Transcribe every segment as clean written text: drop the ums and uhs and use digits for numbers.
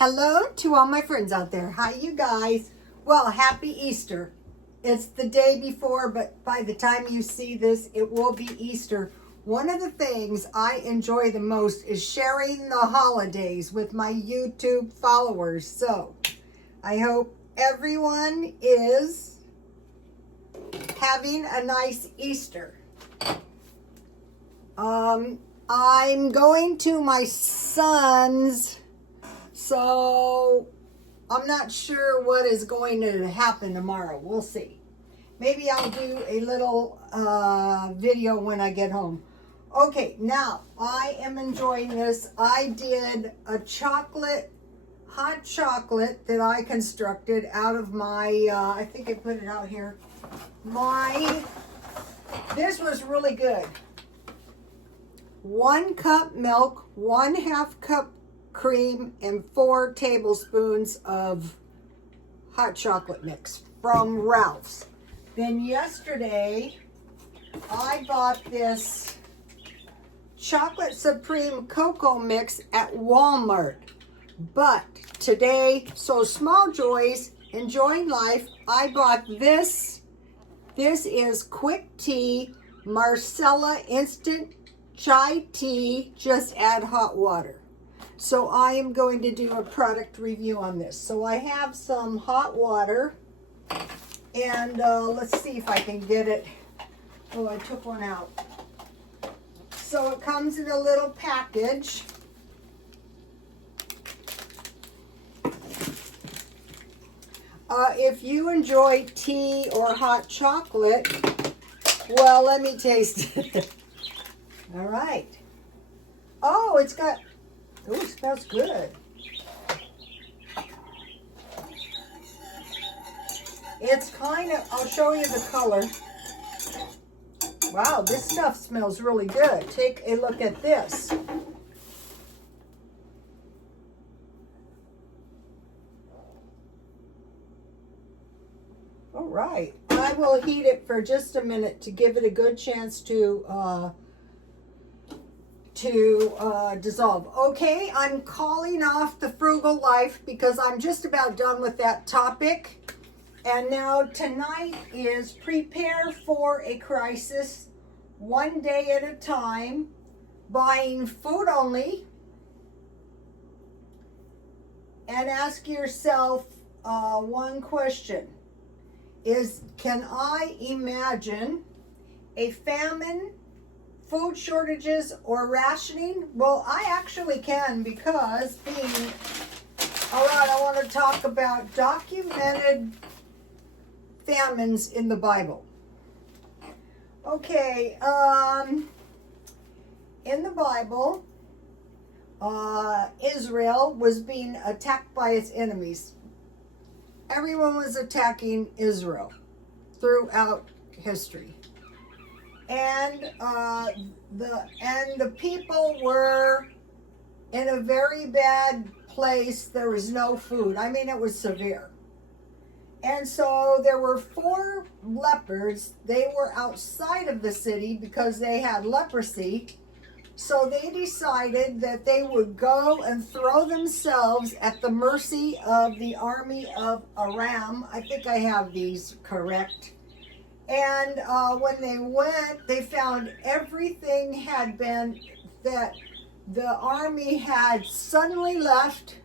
Hello to all my friends out there. Hi, you guys. Well, happy Easter. It's the day before, but by the time you see this, it will be Easter. One of the things I enjoy the most is sharing the holidays with my YouTube followers. So, I hope everyone is having a nice Easter. I'm going to my son's, so I'm not sure what is going to happen tomorrow. We'll see. Maybe I'll do a little video when I get home. Okay, now I am enjoying this. I did a hot chocolate that I constructed out of my, I think I put it out here. This was really good. 1 cup milk, 1/2 cup cream, and 4 tablespoons of hot chocolate mix from Ralph's. Then yesterday, I bought this Chocolate Supreme Cocoa Mix at Walmart. But today, so small joys, enjoying life, I bought this. This is Quick Tea Marcella Instant Chai Tea, just add hot water. So I am going to do a product review on this. So I have some hot water, and let's see if I can get it. Oh, I took one out. So it comes in a little package. If you enjoy tea or hot chocolate, well, let me taste it. All right. Oh, it smells good. It's kind of, I'll show you the color. Wow, this stuff smells really good. Take a look at this. All right. I will heat it for just a minute to give it a good chance to dissolve. Okay, I'm calling off the frugal life because I'm just about done with that topic. And now tonight is prepare for a crisis, 1 day at a time, buying food only, and ask yourself one question. Can I imagine a famine, food shortages, or rationing? Well, I actually can, because all right, I want to talk about documented famines in the Bible. Okay, in the Bible, Israel was being attacked by its enemies. Everyone was attacking Israel throughout history. And the people were in a very bad place. There was no food. I mean, it was severe. And so there were 4 lepers. They were outside of the city because they had leprosy. So they decided that they would go and throw themselves at the mercy of the army of Aram. I think I have these correct. And when they went, they found everything had been, that the army had suddenly left.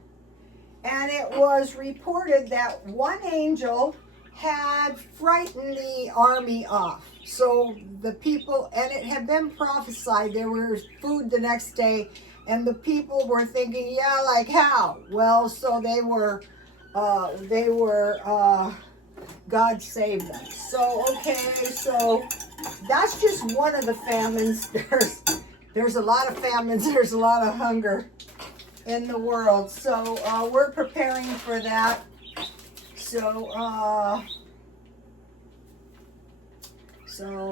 And it was reported that one angel had frightened the army off. So the people, and it had been prophesied there was food the next day, and the people were thinking, yeah, like how? Well, so they were God saved them. So, okay, so that's just one of the famines. There's a lot of famines, there's a lot of hunger in the world. So we're preparing for that. So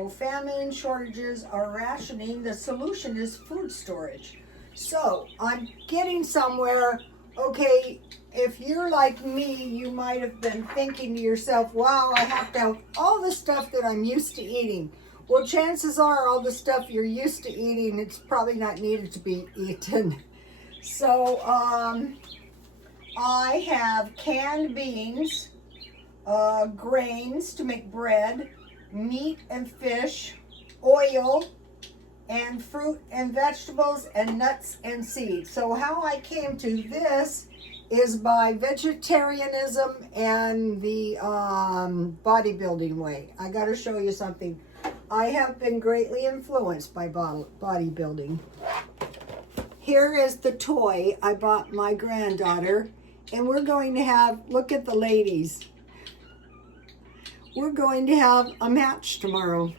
famine, shortages, or rationing. The solution is food storage. So I'm getting somewhere. Okay, if you're like me, you might have been thinking to yourself, wow, I have to have all the stuff that I'm used to eating. Well, chances are all the stuff you're used to eating, it's probably not needed to be eaten. So I have canned beans, grains to make bread, meat and fish, oil, and fruit and vegetables, and nuts and seeds. So how I came to this is by vegetarianism and the bodybuilding way. I got to show you something. I have been greatly influenced by bodybuilding. Here is the toy I bought my granddaughter, and we're going to have, look at the ladies. We're going to have a match tomorrow.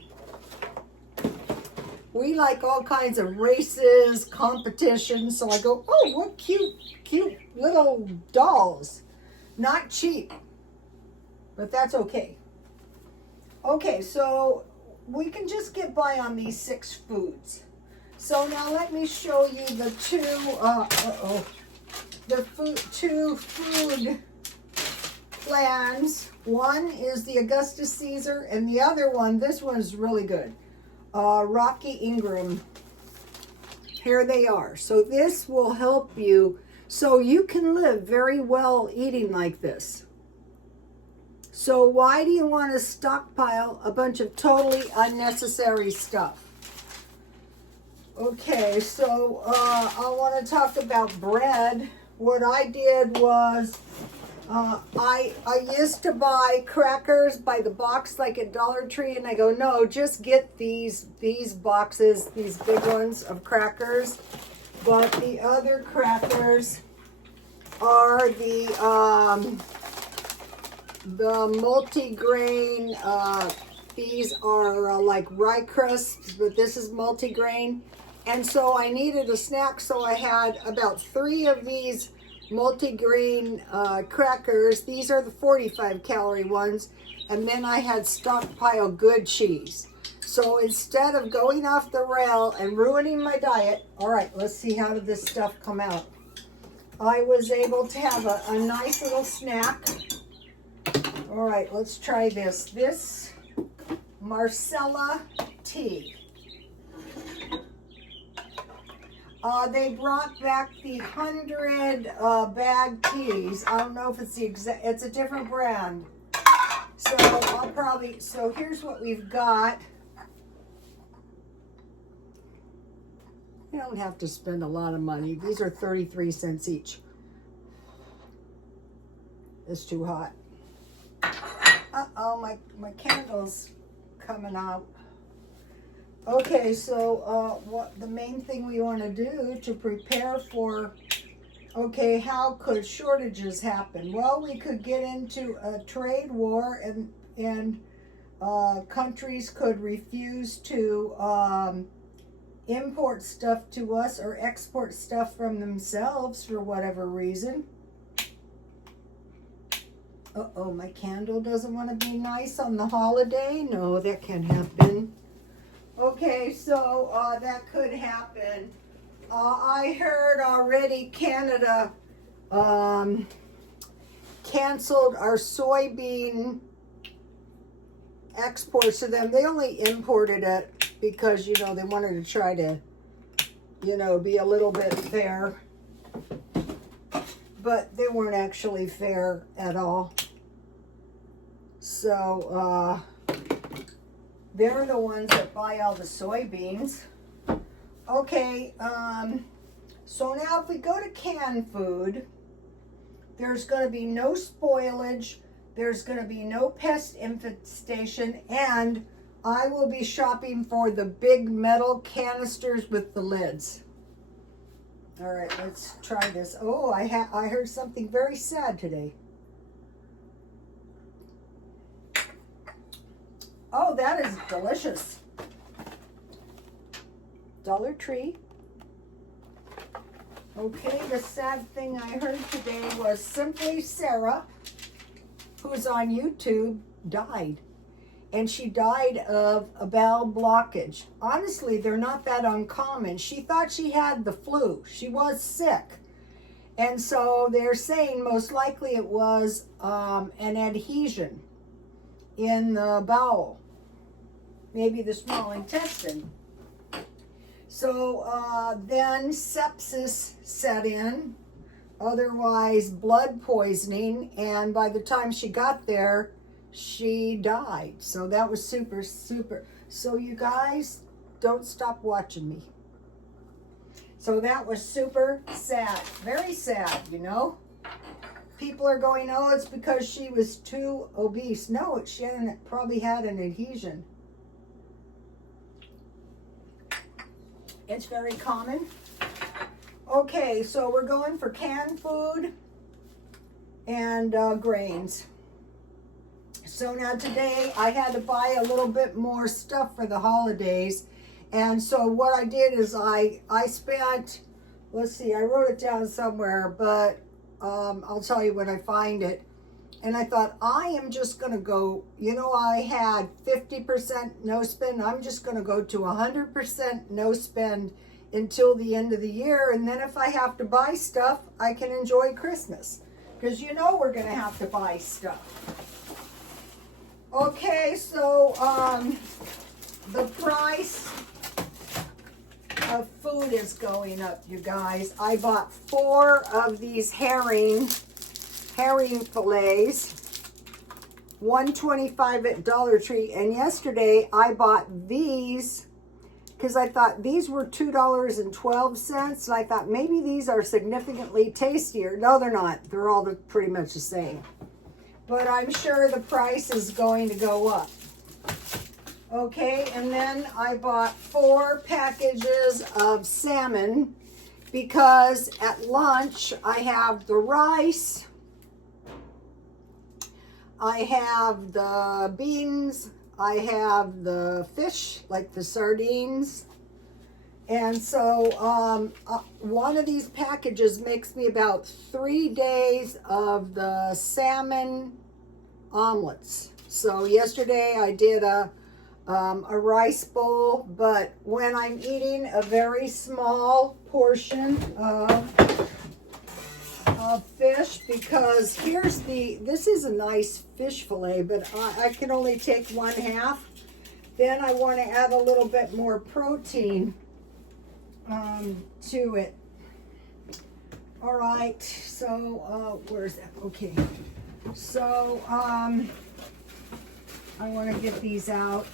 We like all kinds of races, competitions, so I go, oh, what cute little dolls. Not cheap, but that's okay. Okay, so we can just get by on these 6 foods. So now let me show you the two food plans. One is the Augustus Caesar, and the other one, this one's really good. Rocky Ingram. Here they are. So this will help you so you can live very well eating like this. So why do you want to stockpile a bunch of totally unnecessary stuff? Okay, so I want to talk about bread. What I did was I used to buy crackers by the box like at Dollar Tree, and I go, no, just get these boxes, these big ones of crackers. But the other crackers are the multi-grain. These are like rye crisps, but this is multi-grain. And so I needed a snack, so I had about 3 of these multi-grain crackers. These are the 45-calorie ones. And then I had stockpiled good cheese. So instead of going off the rail and ruining my diet, all right, let's see how did this stuff come out. I was able to have a nice little snack. All right, let's try this. This Marcella tea. They brought back the 100 bag teas. I don't know if it's the exact, it's a different brand. So I'll probably, so here's what we've got. You don't have to spend a lot of money. These are 33 cents each. It's too hot. Uh-oh, my candle's coming out. Okay, so what the main thing we want to do to prepare for, okay, how could shortages happen? Well, we could get into a trade war, and countries could refuse to import stuff to us or export stuff from themselves for whatever reason. Uh-oh, my candle doesn't want to be nice on the holiday. No, that can't happen. Okay, so that could happen. I heard already Canada canceled our soybean exports to them. They only imported it because, you know, they wanted to try to, you know, be a little bit fair. But they weren't actually fair at all. So, they're the ones that buy all the soybeans. Okay, so now if we go to canned food, there's going to be no spoilage, there's going to be no pest infestation, and I will be shopping for the big metal canisters with the lids. All right, let's try this. Oh, I heard something very sad today. Oh, that is delicious. Dollar Tree. Okay, the sad thing I heard today was Simply Sarah, who's on YouTube, died. And she died of a bowel blockage. Honestly, they're not that uncommon. She thought she had the flu. She was sick. And so they're saying most likely it was an adhesion in the bowel. Maybe the small intestine. So then sepsis set in. otherwise blood poisoning, and by the time she got there, she died. So that was super. So you guys, don't stop watching me. So that was super sad, very sad, you know. People are going, oh, it's because she was too obese. No, she probably had an adhesion. It's very common. Okay, so we're going for canned food and grains. So now today I had to buy a little bit more stuff for the holidays. And so what I did is I spent, let's see, I wrote it down somewhere, but I'll tell you when I find it. And I thought, I am just going to go, you know, I had 50% no spend. I'm just going to go to 100% no spend until the end of the year. And then if I have to buy stuff, I can enjoy Christmas. Because you know we're going to have to buy stuff. Okay, so the price of food is going up, you guys. I bought 4 of these herring fillets, $1.25 at Dollar Tree. And yesterday I bought these because I thought these were $2.12, and I thought maybe these are significantly tastier. No, they're not. They're all pretty much the same. But I'm sure the price is going to go up. Okay, and then I bought 4 packages of salmon because at lunch I have the rice, I have the beans, I have the fish, like the sardines. And so one of these packages makes me about 3 days of the salmon omelets. So yesterday I did a rice bowl, but when I'm eating a very small portion of fish, because this is a nice fish fillet, but I can only take 1/2. Then I want to add a little bit more protein to it. All right, so where's that? Okay, so I want to get these out.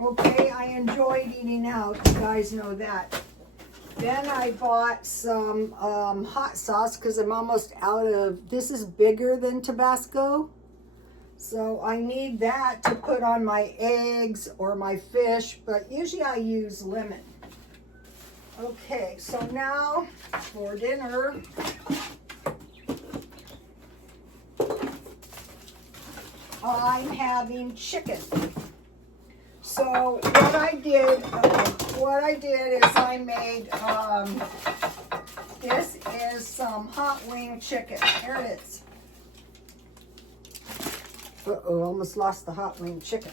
Okay, I enjoyed eating out. You guys know that. Then I bought some hot sauce because I'm almost out of, this is bigger than Tabasco. So I need that to put on my eggs or my fish, but usually I use lemon. Okay, so now for dinner, I'm having chicken. So what I did is I made, this is some hot wing chicken. Here it is. Uh-oh, almost lost the hot wing chicken.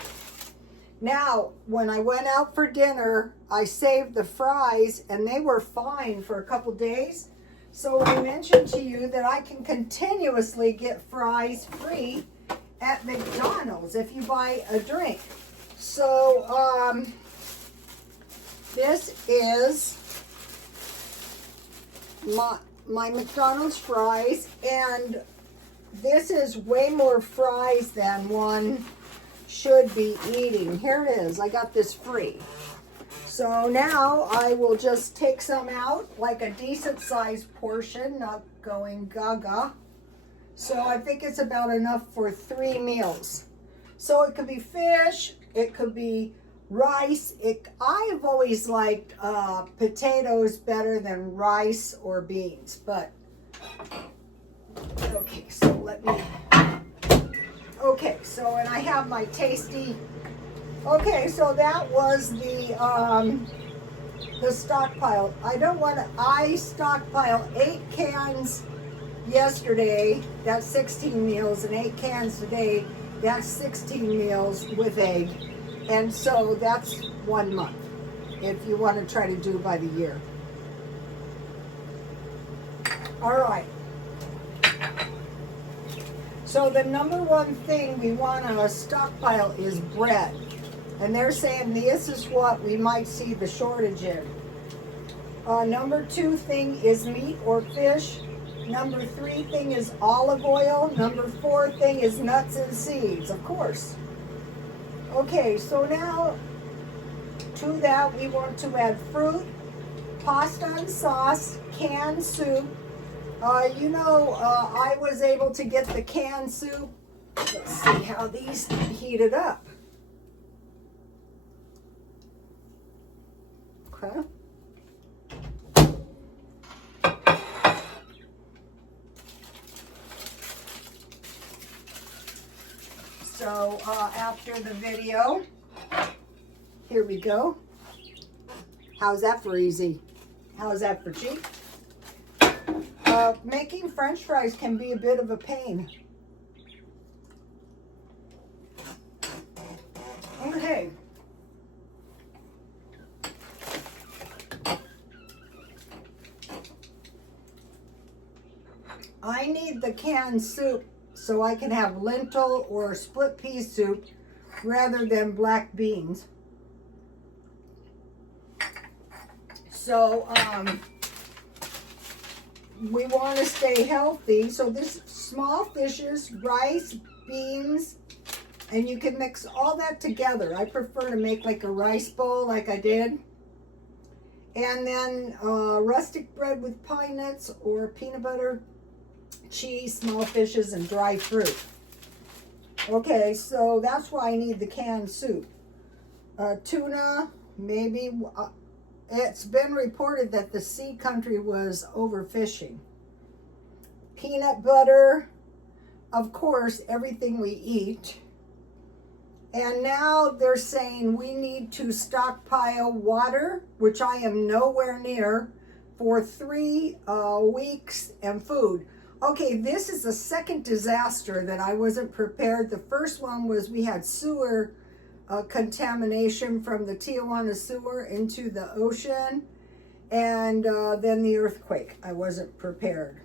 Now, when I went out for dinner, I saved the fries, and they were fine for a couple days. So I mentioned to you that I can continuously get fries free at McDonald's if you buy a drink. So this is my McDonald's fries, and this is way more fries than one should be eating. Here it is. I got this free. So now I will just take some out, like a decent sized portion, not going gaga. So I think it's about enough for 3 meals. So it could be fish, it could be rice. I've always liked potatoes better than rice or beans, but okay, so let me, okay, so and I have my tasty, okay, so that was the stockpile. I stockpile 8 cans yesterday, that's 16 meals, and 8 cans today, that's 16 meals with egg. And so that's 1 month, if you want to try to do by the year. All right. So the number one thing we want to stockpile is bread. And they're saying this is what we might see the shortage in. Number 2 thing is meat or fish. Number 3 thing is olive oil. Number 4 thing is nuts and seeds, of course. Okay, so now to that we want to add fruit, pasta and sauce, canned soup. I was able to get the canned soup. Let's see how these heated up. Okay. So after the video, here we go. How's that for easy? How's that for cheap? Making French fries can be a bit of a pain. Okay. I need the canned soup so I can have lentil or split pea soup rather than black beans. So we want to stay healthy. So this small fishes, rice, beans, and you can mix all that together. I prefer to make like a rice bowl like I did. And then rustic bread with pine nuts or peanut butter, cheese, small fishes, and dry fruit. Okay, so that's why I need the canned soup. Tuna, maybe. It's been reported that the sea country was overfishing. Peanut butter, of course, everything we eat. And now they're saying we need to stockpile water, which I am nowhere near, for 3 weeks, and food. Okay, this is the second disaster that I wasn't prepared. The first one was we had sewer contamination from the Tijuana sewer into the ocean, and then the earthquake. I wasn't prepared.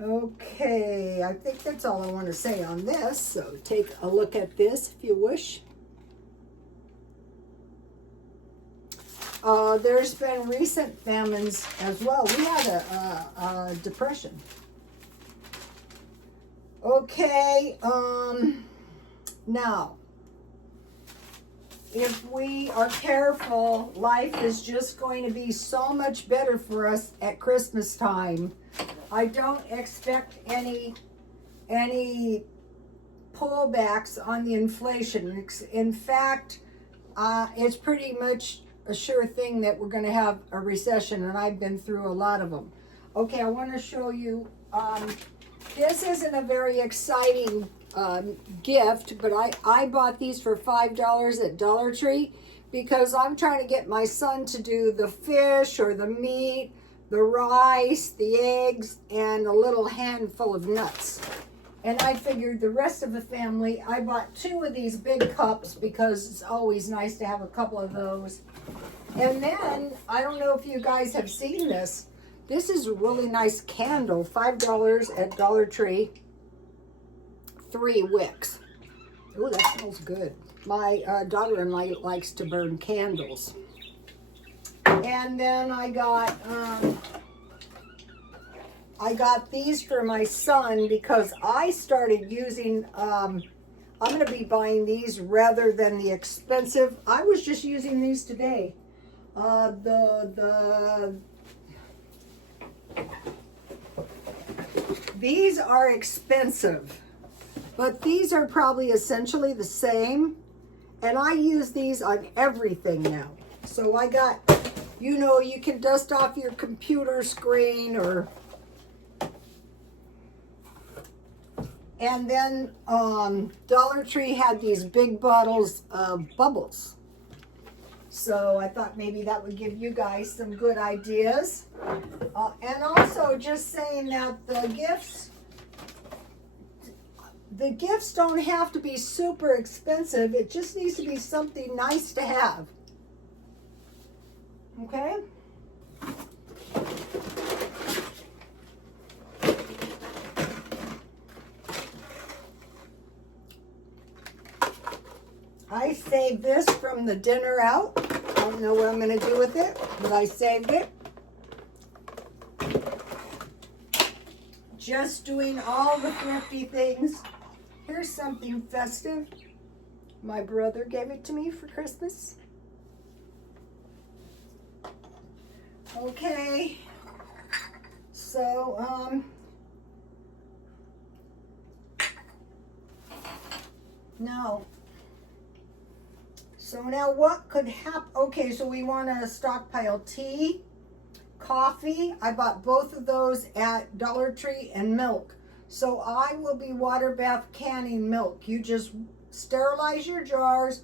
Okay, I think that's all I want to say on this, so take a look at this if you wish. There's been recent famines as well. We had a depression. Okay, now, if we are careful, life is just going to be so much better for us at Christmas time. I don't expect any pullbacks on the inflation. In fact, it's pretty much a sure thing that we're going to have a recession, and I've been through a lot of them. Okay, I want to show you. This isn't a very exciting gift, but I bought these for $5 at Dollar Tree because I'm trying to get my son to do the fish or the meat, the rice, the eggs, and a little handful of nuts. And I figured the rest of the family, I bought 2 of these big cups because it's always nice to have a couple of those. And then, I don't know if you guys have seen this. This is a really nice candle, $5 at Dollar Tree. 3 wicks. Oh, that smells good. My daughter-in-law likes to burn candles. And then I got these for my son because I started using, I'm going to be buying these rather than the expensive. I was just using these today. These are expensive, but these are probably essentially the same. And I use these on everything now. So I got, you can dust off your computer screen or... And then Dollar Tree had these big bottles of bubbles. So I thought maybe that would give you guys some good ideas. And also just saying that the gifts don't have to be super expensive. It just needs to be something nice to have. Okay? I saved this from the dinner out. don't know what I'm going to do with it, but I saved it. Just doing all the thrifty things. Here's something festive. My brother gave it to me for Christmas. Okay. So, now, what could happen? Okay, so we want to stockpile tea, coffee. I bought both of those at Dollar Tree, and milk. So I will be water bath canning milk. You just sterilize your jars,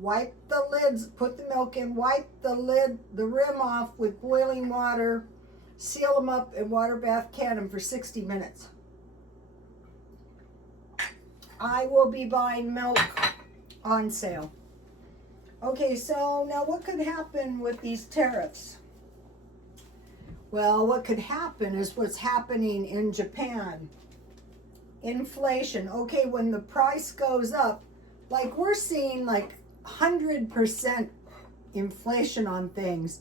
wipe the lids, put the milk in, wipe the rim off with boiling water, seal them up, and water bath can them for 60 minutes. I will be buying milk on sale. Okay, so now what could happen with these tariffs? Well, what could happen is what's happening in Japan. Inflation. Okay, when the price goes up, like we're seeing like 100% inflation on things.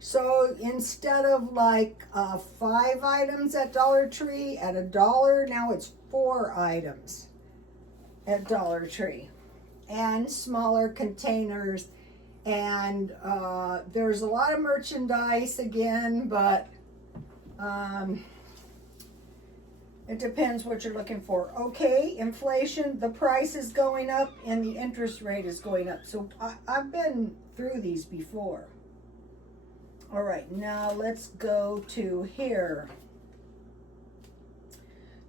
So instead of like 5 items at Dollar Tree at $1, now it's 4 items at Dollar Tree, and smaller containers. And there's a lot of merchandise again, but it depends what you're looking for. Okay, inflation, the price is going up and the interest rate is going up. So I've been through these before. All right, now let's go to here.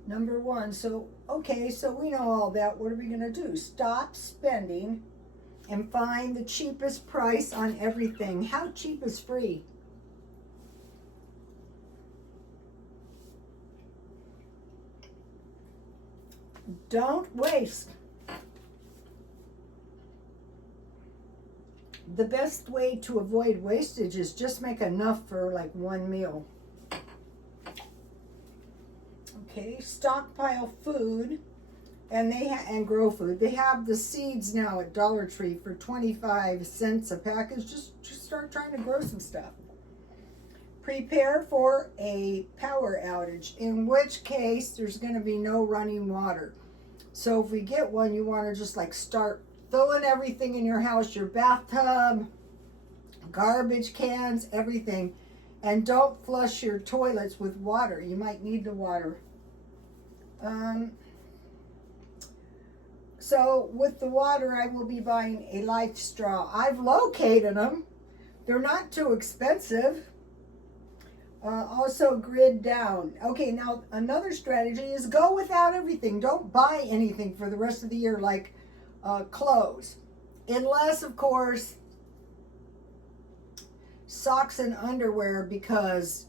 Number 1, so, okay, so we know all that. What are we gonna do? Stop spending and find the cheapest price on everything. How cheap is free? Don't waste. The best way to avoid wastage is just make enough for like one meal. Okay, stockpile food, and and grow food. They have the seeds now at Dollar Tree for 25 cents a package. Just start trying to grow some stuff. Prepare for a power outage, in which case there's going to be no running water. So if we get one, you want to just like start filling everything in your house, your bathtub, garbage cans, everything. And don't flush your toilets with water. You might need the water. So with the water, I will be buying a life straw. I've located them. They're not too expensive. Also grid down. Okay, now another strategy is go without everything. Don't buy anything for the rest of the year, like clothes. Unless, of course, socks and underwear, because,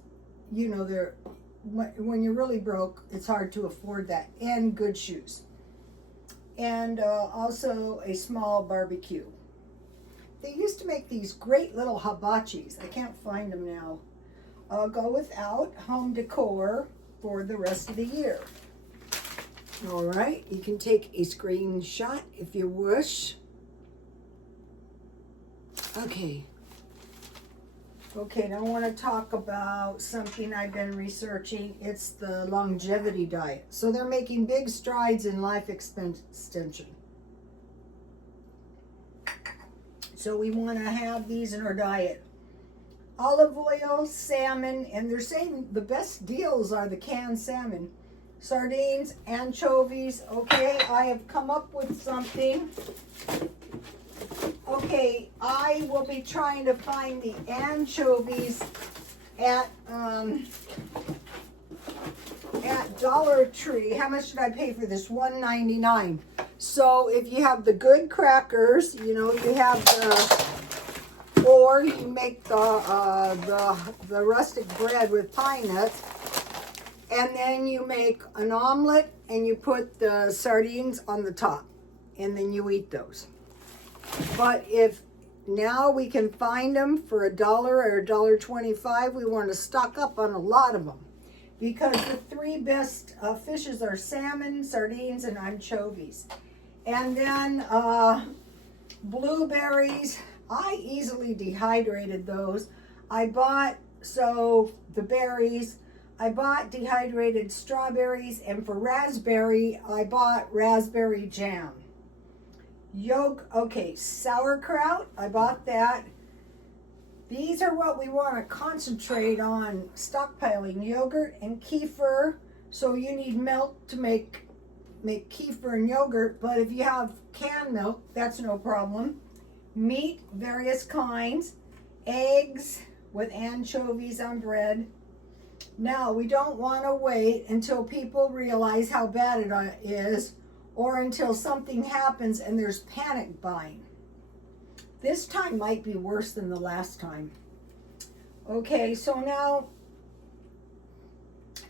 you know, they're, when you're really broke, it's hard to afford that. And good shoes. And also a small barbecue. They used to make these great little hibachis. I can't find them now. I'll go without home decor for the rest of the year. All right, you can take a screenshot if you wish. Okay. Okay, now I want to talk about something I've been researching. It's the longevity diet. So they're making big strides in life extension. So we want to have these in our diet. Olive oil, salmon, and they're saying the best deals are the canned salmon. Sardines, anchovies. Okay, I have come up with something. Okay, I will be trying to find the anchovies at Dollar Tree. How much did I pay for this? $1.99. So if you have the good crackers, you know, you have the, or you make the rustic bread with pine nuts, and then you make an omelet and you put the sardines on the top, and then you eat those. But if now we can find them for $1 or $1.25, we want to stock up on a lot of them, because the 3 best fishes are salmon, sardines, and anchovies. And then blueberries. I easily dehydrated those. I bought, so the berries, I bought dehydrated strawberries, and for raspberry, I bought raspberry jam. Okay, sauerkraut, I bought that. These are what we want to concentrate on stockpiling: yogurt and kefir. So you need milk to make kefir and yogurt, but if you have canned milk, that's no problem. Meat, various kinds. Eggs with anchovies on bread. Now, we don't want to wait until people realize how bad it is, or until something happens and there's panic buying. This time might be worse than the last time. Okay, so now,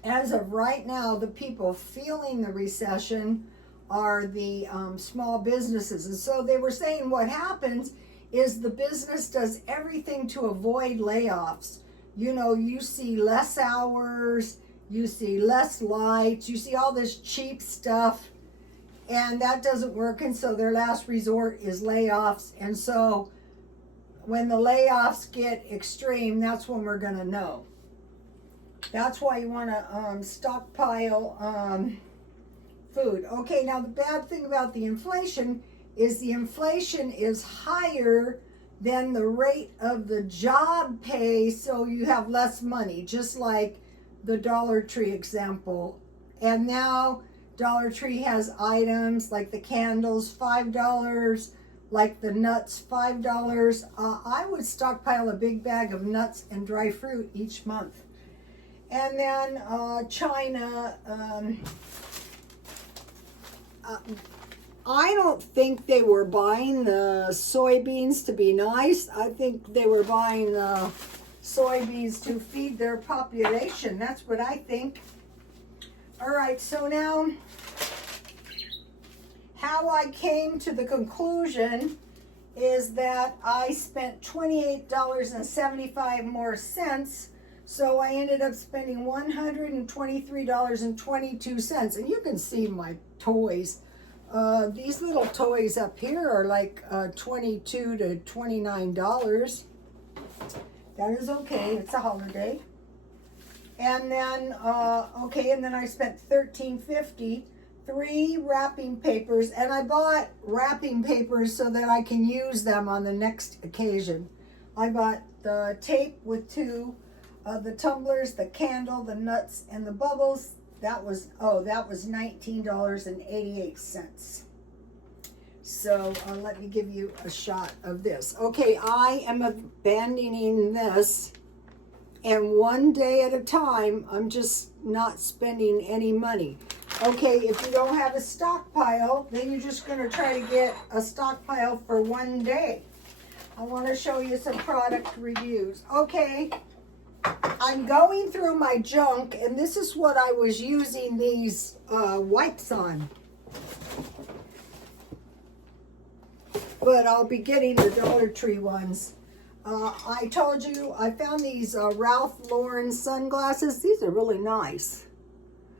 as of right now, the people feeling the recession are the small businesses. And so they were saying what happens is the business does everything to avoid layoffs. You know, you see less hours, you see less lights, you see all this cheap stuff, and that doesn't work. And so their last resort is layoffs. And so when the layoffs get extreme, that's when we're going to know. That's why you want to stockpile food. Okay, now the bad thing about the inflation is higher than the rate of the job pay, so you have less money, just like the Dollar Tree example. And now Dollar Tree has items like the candles, $5, like the nuts, $5. I would stockpile a big bag of nuts and dry fruit each month. And then China, I don't think they were buying the soybeans to be nice. I think they were buying the soybeans to feed their population. That's what I think. All right, so now how I came to the conclusion is that I spent $28.75 more cents. So I ended up spending $123.22. And you can see my toys. These little toys up here are like $22 to $29. That is okay. It's a holiday. And then, and then I spent $13.50, 3 wrapping papers. And I bought wrapping papers so that I can use them on the next occasion. I bought the tape with 2. The tumblers, the candle, the nuts, and the bubbles. That was $19.88. So let me give you a shot of this. Okay, I am abandoning this, and one day at a time, I'm just not spending any money. Okay, if you don't have a stockpile, then you're just going to try to get a stockpile for one day. I want to show you some product reviews. Okay. I'm going through my junk, and this is what I was using these wipes on. But I'll be getting the Dollar Tree ones. I told you I found these Ralph Lauren sunglasses. These are really nice.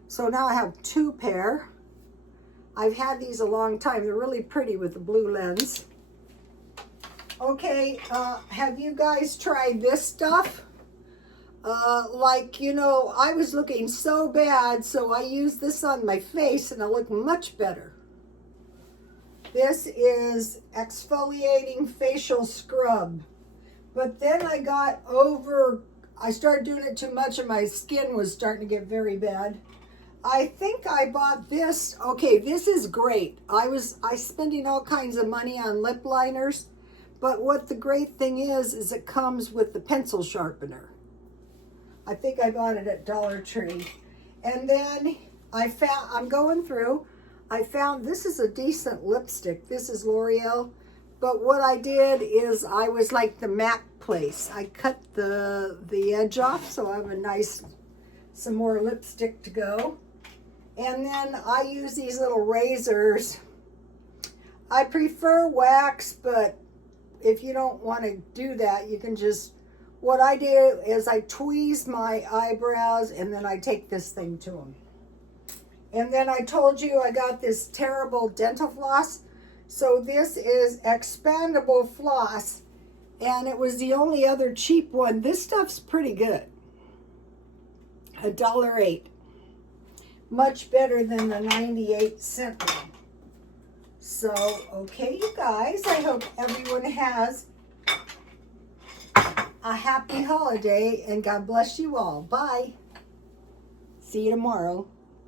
So now I have 2 pair. I've had these a long time. They're really pretty with the blue lens. Okay, have you guys tried this stuff? I was looking so bad, so I used this on my face and I look much better. This is exfoliating facial scrub. But then I started doing it too much and my skin was starting to get very bad. I think I bought this. Okay, this is great. I spending all kinds of money on lip liners, but what the great thing is it comes with the pencil sharpener. I think I bought it at Dollar Tree. And then I found this is a decent lipstick. This is L'Oreal. But what I did is I was like the MAC place. I cut the edge off so I have some more lipstick to go. And then I use these little razors. I prefer wax, but if you don't want to do that, you can just, what I do is I tweeze my eyebrows and then I take this thing to them. And then I told you I got this terrible dental floss. So this is expandable floss. And it was the only other cheap one. This stuff's pretty good. $1.08. Much better than the 98-cent one. So, okay, you guys, I hope everyone has a happy holiday, and God bless you all. Bye. See you tomorrow.